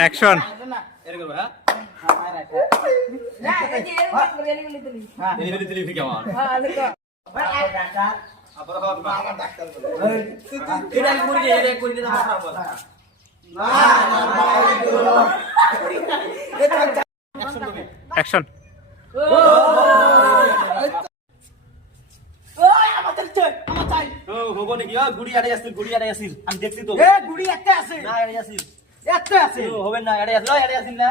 Action এরকম হ্যাঁ action হবো নাকি গুড়ি আড়ে আসিল আমি দেখছি তো গুড়ি একটা আছে না আড়ে আসিল একটা আছে হবে না আড়ে আসিল না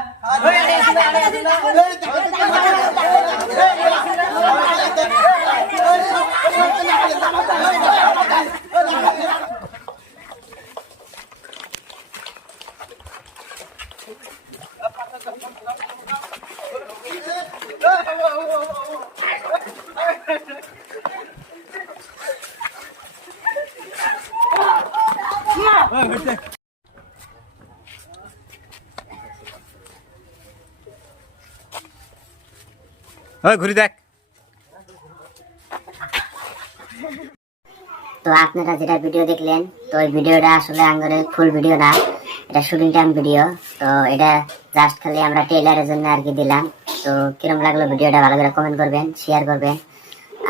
ওই ঘুরি দেখ। তো আপনারা যেটা ভিডিও দেখলেন, তো ওই ভিডিওটা আসলে আমাদের ফুল ভিডিও না, এটা শুটিং টাইম ভিডিও। তো এটা জাস্ট খালি আমরা ট্রেলারের জন্য আর কি দিলাম। তো কিরম লাগলো ভিডিওটা ভালো করে কমেন্ট করবেন, শেয়ার করবেন,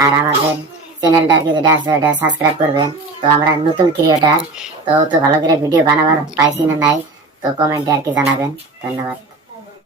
আর আমাদের চ্যানেলটা আর কি যেটা আছে ওটা সাবস্ক্রাইব করবেন। তো আমরা নতুন ক্রিয়েটার, তো ভালো করে ভিডিও বানাবার পাইছি না নাই, তো কমেন্টে আর কি জানাবেন। ধন্যবাদ।